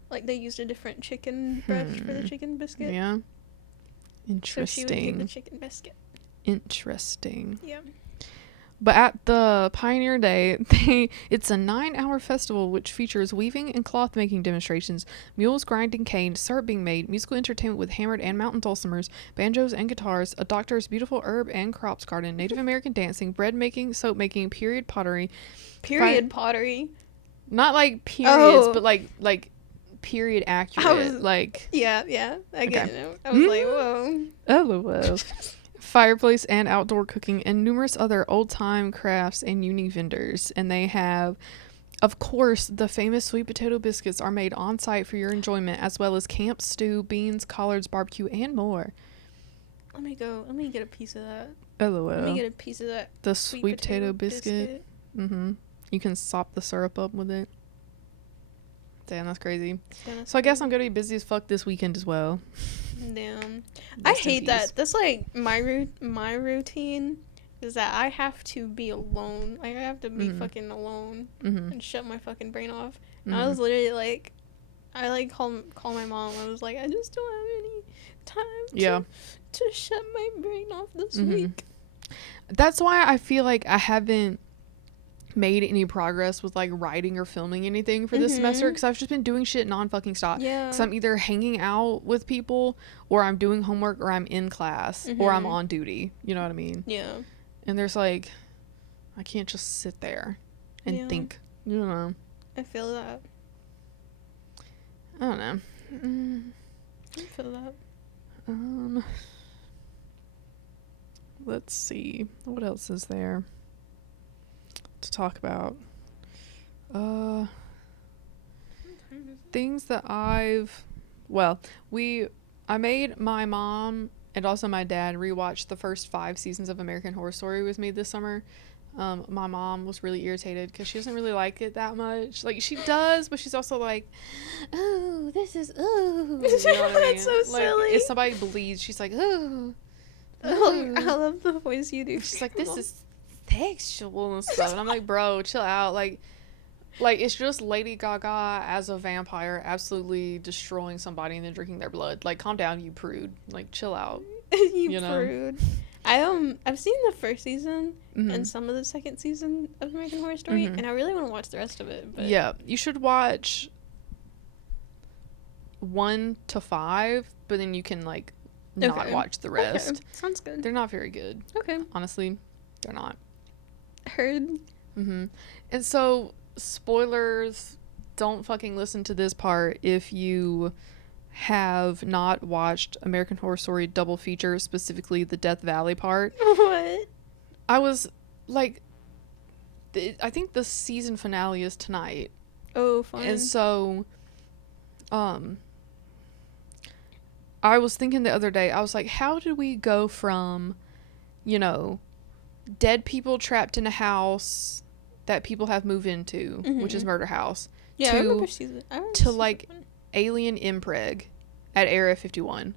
Like they used a different chicken breast for the chicken biscuit. Yeah. Interesting. So she would get the chicken biscuit. Interesting. Yeah. But at the Pioneer Day, it's a 9-hour festival which features weaving and cloth making demonstrations, mules grinding cane, syrup being made, musical entertainment with hammered and mountain dulcimers, banjos and guitars, a doctor's beautiful herb and crops garden, Native American dancing, bread making, soap making, period pottery. Pottery. Not like periods, but like period accurate. Yeah, I get it. I was like, whoa. LOL. Fireplace and outdoor cooking and numerous other old-time crafts and unique vendors. And they have, of course, the famous sweet potato biscuits are made on site for your enjoyment, as well as camp stew, beans, collards, barbecue, and more. Let me get a piece of that. LOL. Let me get a piece of that. The sweet potato biscuit. You can sop the syrup up with it. Damn, that's crazy. So I guess I'm gonna be busy as fuck this weekend as well. Damn. I hate that. That's like my routine is that I have to be alone. Like I have to be fucking alone and shut my fucking brain off. And I was literally like, I like call my mom. I was like, I just don't have any time to shut my brain off this week. That's why I feel like I haven't made any progress with like writing or filming anything for this semester, because I've just been doing shit non-fucking stop. Yeah. Because I'm either hanging out with people, or I'm doing homework, or I'm in class, or I'm on duty. You know what I mean? Yeah. And there's like, I can't just sit there and think. You know? I feel that. I don't know. I feel that. Um, let's see. What else is there to talk about? Things that I made my mom and also my dad rewatch the first 5 seasons of American Horror Story with me this summer. My mom was really irritated because she doesn't really like it that much. Like, she does, but she's also like, "Oh, this is ooh." You know what I mean? That's so Like, silly. if somebody bleeds, she's like, "Ooh." Oh, I love the voice you do. She's like, "This is sexual and stuff," and I'm like, "Bro, chill out." Like it's just Lady Gaga as a vampire absolutely destroying somebody and then drinking their blood. Like, calm down, you prude. Like, chill out. you know? prude. I've seen the first season Mhm. and some of the second season of American Horror Story, Mhm. and I really want to watch the rest of it. But Yeah, you should watch 1 to 5, but then you can like not Okay. watch the rest. Okay. Sounds good. They're not very good, Okay. honestly. They're not. Heard. And so, spoilers, don't fucking listen to this part if you have not watched American Horror Story double feature, specifically the Death Valley part. What? I was like, I think the season finale is tonight. Oh, fun. And so, I was thinking the other day, I was like, how did we go from, dead people trapped in a house that people have moved into, which is Murder House, yeah, to, I remember season. to like alien impreg at Area 51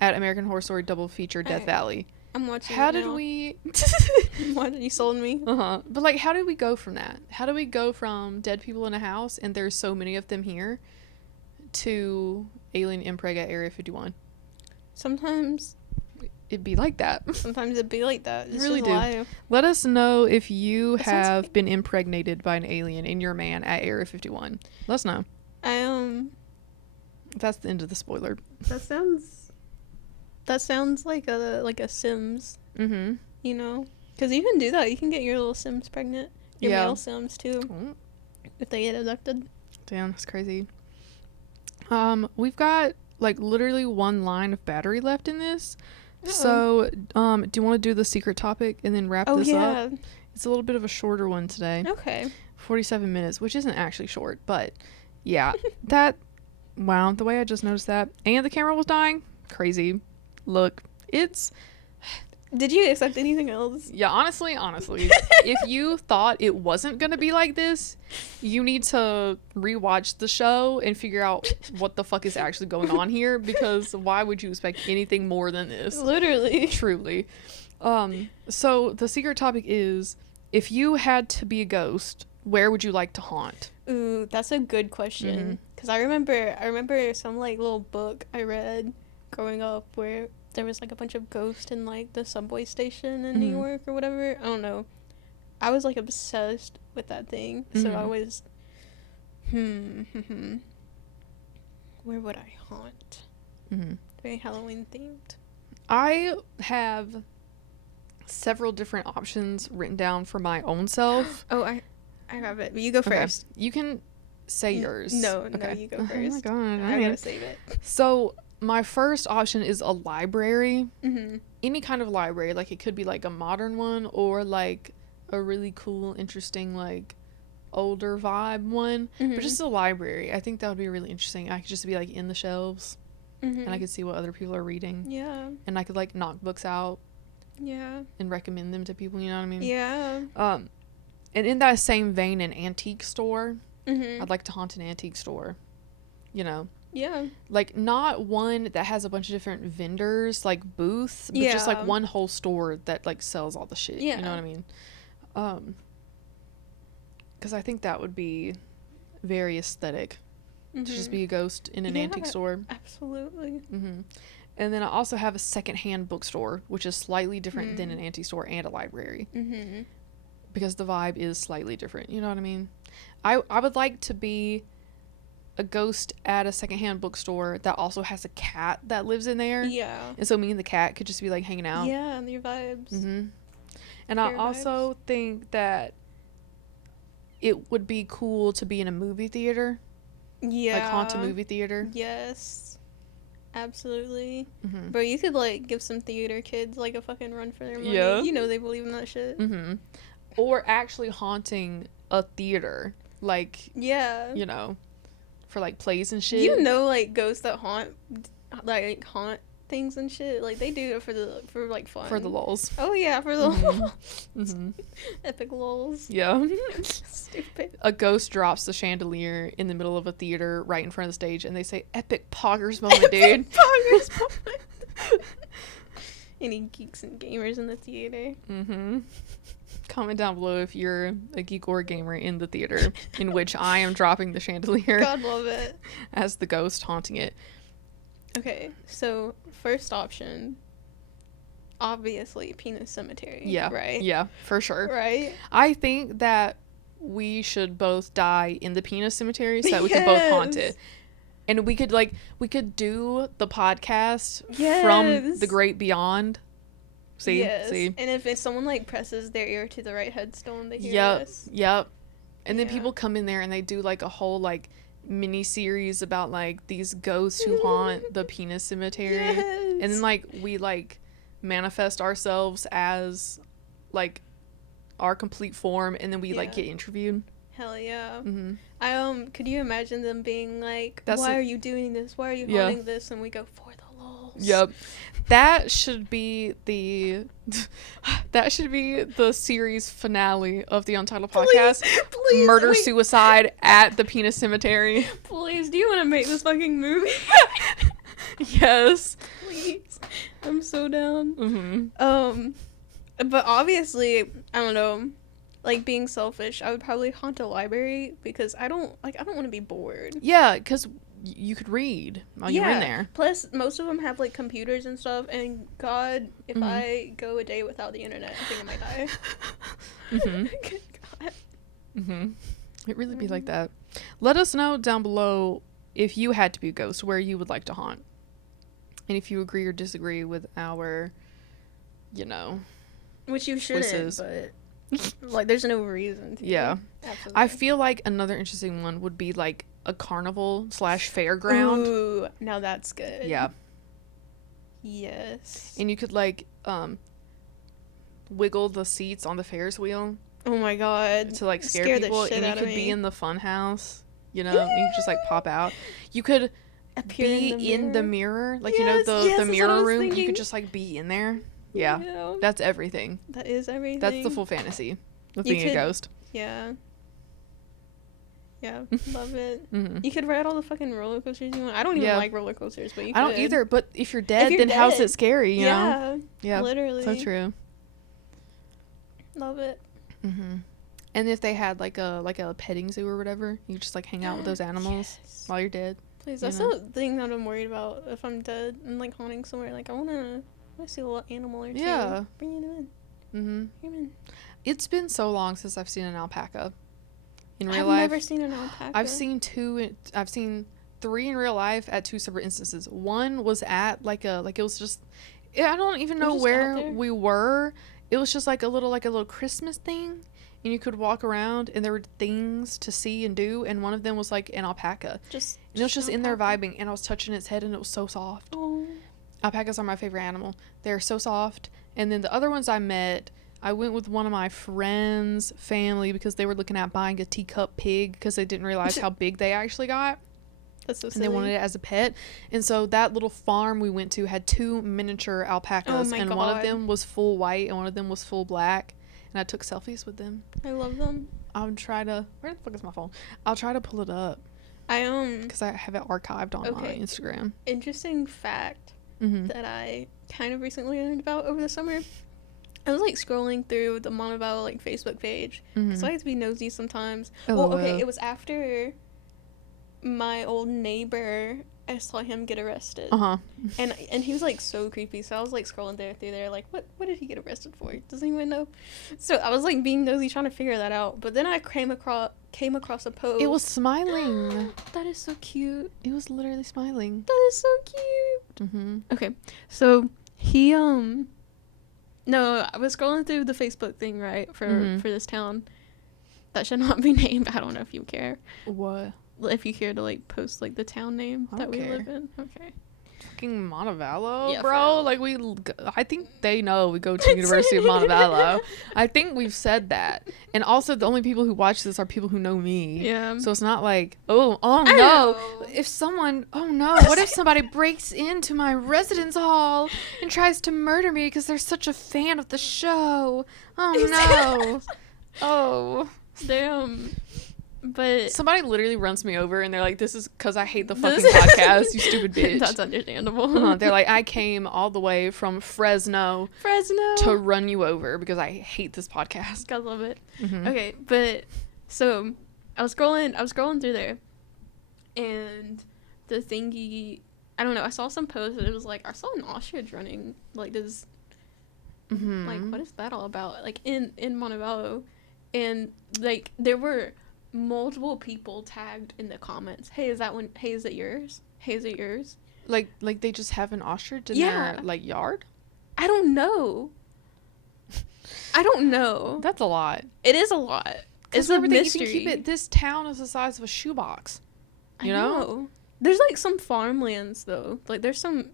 at American Horror Story double feature Death Valley. I'm watching. How it did now. we? Why did you sold me? But like, how did we go from that? How do we go from dead people in a house and there's so many of them here to alien impreg at Area 51? Sometimes It'd be like that. it'd be like that. It's Really just do. live. Let us know if you That sounds have like- been impregnated by an alien in your man at Area 51. Let us know. That's the end of the spoiler. That sounds like a Sims. Mm-hmm. You know, because you can do that. You can get your little Sims pregnant. Your Yeah. male Sims too, Oh, if they get abducted. damn, that's crazy. We've got like literally 1 line of battery left in this. Uh-oh. So, do you want to do the secret topic and then wrap this yeah. up? It's a little bit of a shorter one today. Okay. 47 minutes, which isn't actually short, but yeah, wow, the way I just noticed that. And the camera was dying. Crazy. Look, Did you expect anything else? yeah, honestly, if you thought it wasn't going to be like this, you need to rewatch the show and figure out what the fuck is actually going on here, because why would you expect anything more than this? Literally. Truly. So the secret topic is, if you had to be a ghost, where would you like to haunt? Ooh, that's a good question. Because I remember some like little book I read growing up where there was like a bunch of ghosts in like the subway station in New York or whatever. I don't know. I was like obsessed with that thing. So I was where would I haunt? Very Halloween themed. I have several different options written down for my own self. Oh, I have it. But you go first. You can say yours. No, Okay. you go Oh first. my god. I alright. gotta save it. So my first option is a library. Mm-hmm. Any kind of library. Like, it could be like a modern one or like a really cool, interesting, like older vibe one. But just a library. I think that would be really interesting. I could just be like in the shelves and I could see what other people are reading. Yeah. And I could like knock books out Yeah. and recommend them to people, you know what I mean? Yeah. And in that same vein, an antique store. Mm-hmm. I'd like to haunt an antique store. You know? Yeah. Like, not one that has a bunch of different vendors, like booths, but just like Yeah. one whole store that like sells all the shit. Yeah. You know what I mean? Because I think that would be very aesthetic to just be a ghost in an antique store. Absolutely. And then I also have a secondhand bookstore, which is slightly different than an antique store and a library. Because the vibe is slightly different. You know what I mean? I would like to be a ghost at a secondhand bookstore that also has a cat that lives in there. Yeah. And so me and the cat could just be like hanging out. Yeah, and your vibes. And I also think that it would be cool to be in a movie theater. Yeah. Like haunt a movie theater. Yes. Absolutely. Mm-hmm. Bro, you could, like, give some theater kids, like, a fucking run for their money. Yeah. You know they believe in that shit. Mm-hmm. Or actually haunting a theater, like, Yeah. you know, for like plays and shit. You know, like, ghosts that haunt things and shit. Like, they do it for like, fun. For the lulz. Oh, yeah, for the Mhm. Mm-hmm. epic lulz. Yeah. Stupid. A ghost drops the chandelier in the middle of a theater right in front of the stage, and they say, "Epic poggers moment, dude." Poggers moment. Any geeks and gamers in the theater? Mm-hmm. Comment down below if you're a geek or gamer in the theater in which I am dropping the chandelier God love it. as the ghost haunting it. Okay, so first option, obviously penis cemetery. Yeah. Right? Yeah, for sure. Right? I think that we should both die in the penis cemetery so that we can both haunt Yes. it. And we could do the podcast from Yes. the great beyond. See? Yes. See? And if someone, like, presses their ear to the right headstone, they hear Yep. us. Yep. And then Yeah. people come in there and they do like a whole like mini series about like these ghosts who haunt the penis cemetery. Yes. And then like we like manifest ourselves as like our complete form, and then we like Yeah. get interviewed. Hell yeah. Mm-hmm. Could you imagine them being like, That's why a- are you doing this? Why are you Yeah. haunting this? And we go, for the lulz. Yep. That should be the series finale of the Untitled podcast. Please. Murder wait, suicide at the penis cemetery. Please, do you want to make this fucking movie? Yes. Please. I'm so down. Mm-hmm. But obviously, I don't know, like, being selfish, I would probably haunt a library because I don't want to be bored. Yeah, because you could read while you're in there. Plus, most of them have, like, computers and stuff, and God, if Mhm. I go a day without the internet, I think I might die. Mm-hmm. God. Mm-hmm. It really be like that. Let us know down below if you had to be a ghost, where you would like to haunt. And if you agree or disagree with our, you know, Which you shouldn't, Choices. but, like, there's no reason to. yeah. Absolutely. I feel like another interesting one would be like a carnival / fairground. Ooh, now that's good. Yeah. Yes. And you could like wiggle the seats on the Ferris wheel Oh my God. to like scare the people, shit and you out of could be me. in the fun house, you know, and you could just like pop out. You could Appear be in the mirror, like you know Yes, yes, the that's what I mirror was room. You thinking. could just like be in there. Yeah, that's everything. That is everything. That's the full fantasy of You being a could- ghost. Yeah. Yeah, love it. Hmm. You could ride all the fucking roller coasters you want. I don't even Yeah. like roller coasters, but you I could. don't either, but if you're dead, you're then how's dead. it scary? You know? Yeah. Yeah, Literally. so true. Love it. Hmm. And if they had like a petting zoo or whatever, you could just like hang out with those animals Yes. while you're dead. Please, you that's know? the thing that I'm worried about if I'm dead and like haunting somewhere. Like I wanna see a little animal or two. Yeah. Bring it in. Hmm. Bring 'em in. It's been so long since I've seen an alpaca in real I've life. never seen an alpaca. I've seen I've seen 3 in real life at 2 separate instances. One was at like it was just, I don't even It was know just where out there? we were. It was just like a little Christmas thing, and you could walk around and there were things to see and do, and one of them was like an alpaca. just. And it was just in there alpaca. vibing, and I was touching its head and it was so soft. Oh. Alpacas are my favorite animal. They're so soft. And then the other ones I met, I went with one of my friends' family because they were looking at buying a teacup pig because they didn't realize how big they actually got. That's so And silly. they wanted it as a pet. And so that little farm we went to had 2 miniature alpacas. Oh my and one of God. them was full white and one of them was full black. And I took selfies with them. I love them. I would try to... Where the fuck is my phone? I'll try to pull it up I because I have it archived on my Okay. Instagram. interesting fact Mm-hmm. that I kind of recently learned about over the summer. I was like scrolling through the Monaval like Facebook page, so I have to be nosy sometimes. Well, okay, it was after my old neighbor. I saw him get arrested, Uh-huh. and he was like so creepy. So I was like scrolling through there, like what did he get arrested for? Does anyone know? So I was like being nosy, trying to figure that out. But then I came across a post. It was smiling. That is so cute. It was literally smiling. That is so cute. Mm-hmm. Okay, so he no, I was scrolling through the Facebook thing, right, for Mhm. this town that should not be named. I don't know if you care. What? If you care to like post like the town name I that don't we care. live in. Okay. Fucking Montevallo, Yeah, bro. for real. Like I think they know we go to University of Montevallo. I think we've said that. And also the only people who watch this are people who know me. Yeah. So it's not like, oh no. know. If someone, oh no, what if somebody breaks into my residence hall and tries to murder me because they're such a fan of the show? Oh no. Oh. Damn. But Somebody literally runs me over and they're like, this is because I hate the fucking podcast, you stupid bitch. that's understandable. They're like, I came all the way from Fresno to run you over because I hate this podcast. God love it. Mhm. Okay, but so I was scrolling through there, and the thingy, I don't know, I saw some post that it was like, I saw an ostrich running, like this, Mhm. like what is that all about? Like in Montevallo, and like there were multiple people tagged in the comments. Hey, is it yours? Hey, is it yours? Like they just have an ostrich in Yeah. their like yard? I don't know. That's a lot. It is a lot. It's a everything mystery. you can keep it. This town is the size of a shoebox. You know? There's like some farmlands though. Like there's some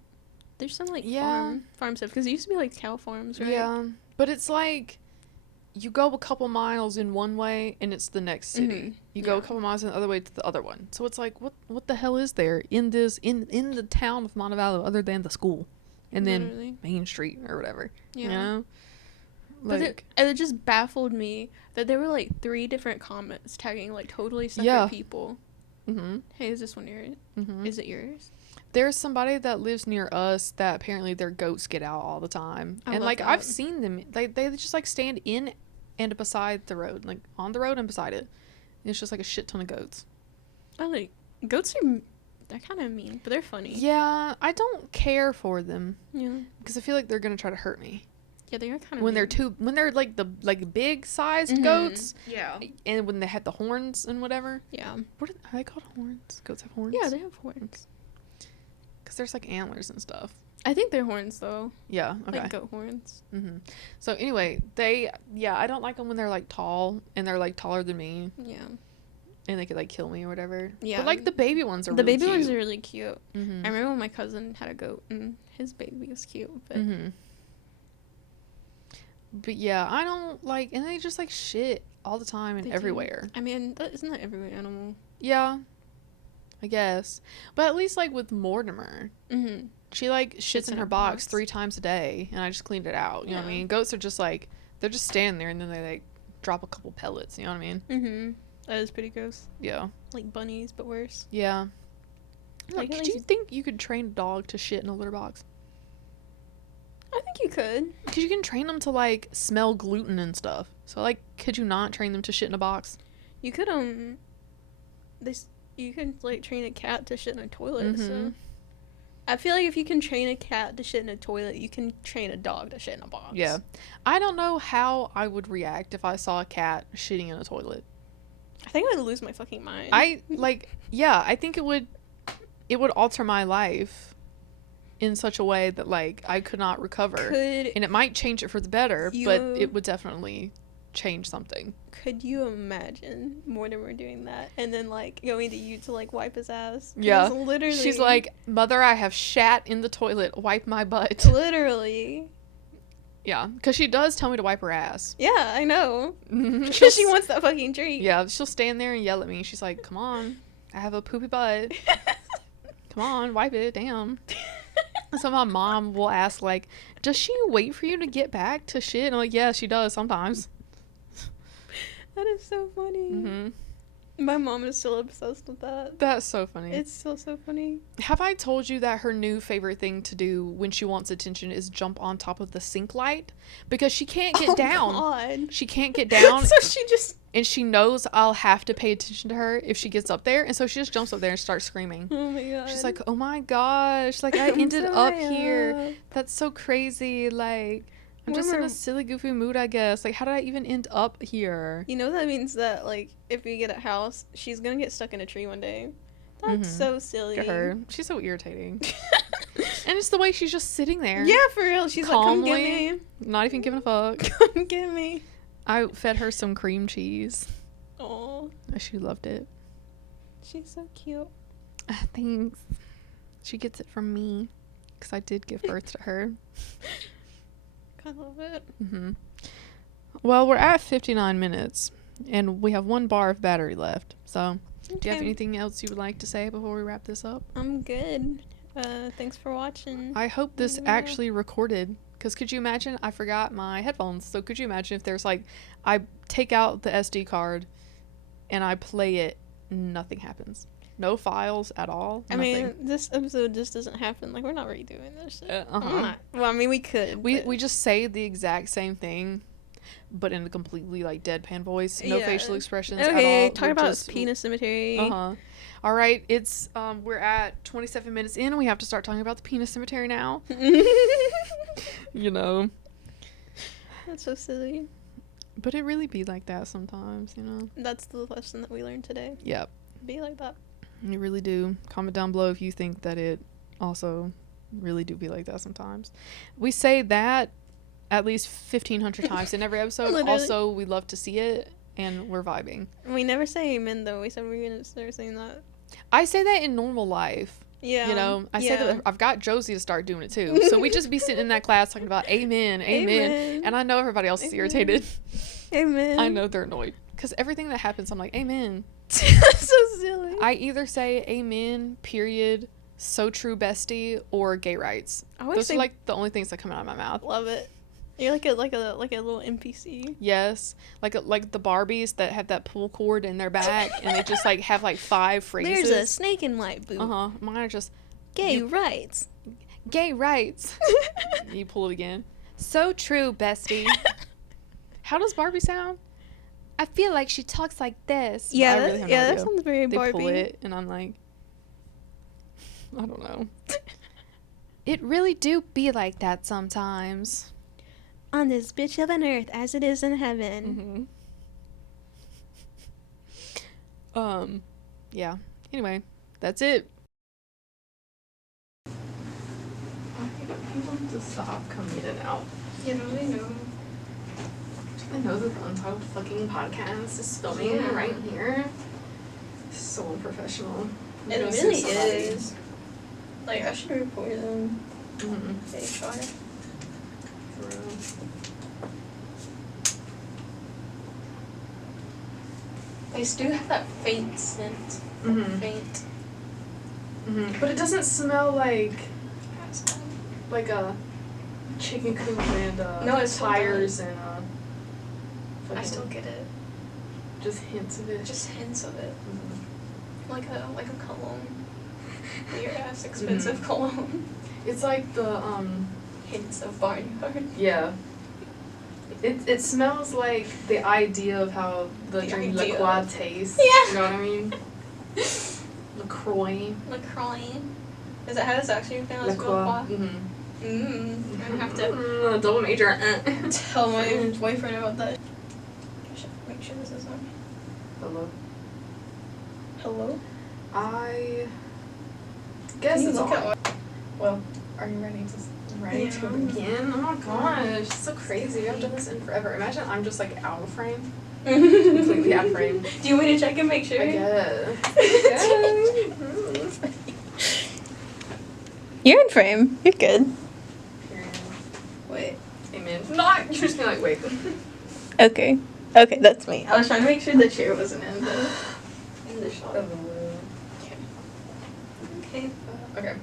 like Yeah. farm stuff because it used to be like cow farms, right? Yeah, but it's like you go a couple miles in one way and it's the next city. Mhm. You go a Yeah. couple miles in the other way to the other one. So it's like what the hell is there in this in the town of Montevallo other than the school and then Literally. Main Street or whatever. Yeah. You know? But Like it just baffled me that there were like 3 different comments tagging like totally separate Yeah. people. mhm. Hey, is this one yours? Mhm. Is it yours? There's somebody that lives near us that apparently their goats get out all the time. I And love like I've that. seen them they just like stand in and beside the road, like on the road and beside it. And it's just like a shit ton of goats. I like goats are they're kind of mean, but they're funny. Yeah, I don't care for them Yeah. because I feel like they're gonna try to hurt me Yeah, they are kind of when they're like the like big sized goats Yeah. and when they had the horns and whatever. Yeah. What are they called? Horns? Goats have horns? Yeah, they have horns. Because there's like antlers and stuff. I think they're horns though. Yeah. Okay. Like goat horns. Mm-hmm. So anyway, I don't like them when they're like tall and they're like taller than me Yeah. and they could like kill me or whatever. Yeah. But like the baby ones are The really baby ones cute. are really cute. Mm-hmm. I remember when my cousin had a goat and his baby was cute, but Mm-hmm. But yeah, I don't like, and they just like shit all the time and They do. everywhere. I mean, isn't that every animal? Yeah, I guess. But at least like with Mortimer, Mm-hmm. she like shits in her box 3 times a day, and I just cleaned it out. You know what I Yeah. mean? Goats are just like they're just standing there, and then they like drop a couple pellets. You know what I mean? Mm-hmm. That is pretty gross. Yeah, Like bunnies, but worse. yeah. Like, at Could you least- think you could train a dog to shit in a litter box? I think you could. Because you can train them to like smell gluten and stuff. So like, could you not train them to shit in a box? You could you could like train a cat to shit in a toilet. So Mhm. I feel like if you can train a cat to shit in a toilet, you can train a dog to shit in a box. Yeah. I don't know how I would react if I saw a cat shitting in a toilet. I think I would lose my fucking mind. I think it would alter my life in such a way that like I could not recover. And it might change it for the better, but it would definitely change something. Could you imagine Mortimer doing that and then like going to you to like wipe his ass? Yeah. Literally. She's like, "Mother, I have shat in the toilet. Wipe my butt." Literally. Yeah, because she does tell me to wipe her ass. Yeah, I know. She'll Because she wants that fucking treat. Yeah, she'll stand there and yell at me. She's like, "Come on, I have a poopy butt. Come on, wipe it. Damn." So my mom will ask, like, "Does she wait for you to get back to shit?" And I'm like, "Yeah, she does sometimes." That is so funny. Mm-hmm. My mom is still obsessed with that. That's so funny. It's still so funny. Have I told you that her new favorite thing to do when she wants attention is jump on top of the sink light? Because she can't get down. God. She can't get down. So she just. And she knows I'll have to pay attention to her if she gets up there. And so she just jumps up there and starts screaming. Oh my god. She's like, "Oh my gosh, like I I'm ended so up high here. up." That's so crazy. Like, I'm just in a Remember- silly, goofy mood, I guess. Like, how did I even end up here?" You know that means that like if we get a house, she's gonna get stuck in a tree one day. That's Mhm. so silly. Look at her. She's so irritating. And it's the way she's just sitting there. Yeah, for real. She's like, come get Calmly. me. Not even giving a fuck. Come get me. I fed her some cream cheese. Oh, She loved it. she's so cute. Thanks. She gets it from me. because I did give birth to her. I love it. Mm-hmm. Well, we're at 59 minutes, and we have 1 bar of battery left. So, do you have Okay. anything else you would like to say before we wrap this up? I'm good. Thanks for watching. I hope this Yeah. actually recorded, because could you imagine? I forgot my headphones. So, could you imagine if there's like, I take out the SD card and I play it, nothing happens. No files at all. I Nothing. mean, this episode just doesn't happen. Like, we're not redoing this shit. Uh-huh. I'm not. Well, I mean, we could. We but- we just say the exact same thing, but in a completely like deadpan voice. No Yeah. facial expressions at all. Okay, talk We're about just- penis cemetery. Uh-huh. All right, it's we're at 27 minutes in. We have to start talking about the penis cemetery now. You know, That's so silly. but it really be like that sometimes, you know. That's the lesson that we learned today. Yep, Be like that. you really do. Comment down below if you think that it also really do be like that sometimes. We say that at least 1,500 times in every episode. Literally. Also, we love to see it, and we're vibing. We never say amen, though. We said we were going to start saying that. I say that in normal life. Yeah. You know, I say yeah. that I've got Josie to start doing it too. So we just be sitting in that class talking about amen, amen. Amen. And I know everybody else is Amen. irritated. Amen. I know they're annoyed. Because everything that happens, I'm like, amen. That's so silly. I either say amen, period, so true bestie, or gay rights. I always Those say are like the only things that come out of my mouth. love it. You're like a little NPC. Yes. Like the Barbies that have that pull cord in their back and they just like have like 5 phrases. There's a snake in my boot. Uh-huh. Mine are just Gay rights. gay rights. You pull it again. So true, bestie. How does Barbie sound? I feel like she talks like this. But Yeah, I really have no that idea. sounds very They Barbie. pull it, and I'm like, I don't know. It really do be like that sometimes. On this bitch of an earth as it is in heaven. Yeah. Anyway, that's it. People need to stop coming in and out. You know, they know. I know that the Untitled fucking podcast is filming it right here. So unprofessional. I'm It gonna sue really somebody. is. Like, I should report them. Mhm. HR. For real. They do have that faint scent. Mhm. Faint. Mhm. But it doesn't smell like a chicken coop and No, it's still tires and I fucking still get it. just hints of it. Just hints of it. Mhm. Like a cologne. Weird ass expensive cologne. It's like the Hints of barnyard. yeah. It smells like the idea of how the The drink idea. LaCroix tastes. Yeah. You know what I mean? LaCroix. LaCroix. Is that how it's actually pronounced? LaCroix. I'm gonna have to Double major. tell my boyfriend about that. I should make sure this is on. Hello. Hello? I guess Can you it's look on. at what? Well, are you ready to Yeah. begin? Oh my gosh, it's so crazy. We haven't done this in forever. Imagine I'm just like out of frame. Completely Completely out of frame. Do you want me to check and make sure? I guess. You're in frame. You're good. Period. Wait. Amen. Not, you're just gonna like, wait. Okay. Okay, that's me. I was trying to make sure the chair wasn't in the shot. Okay. Okay.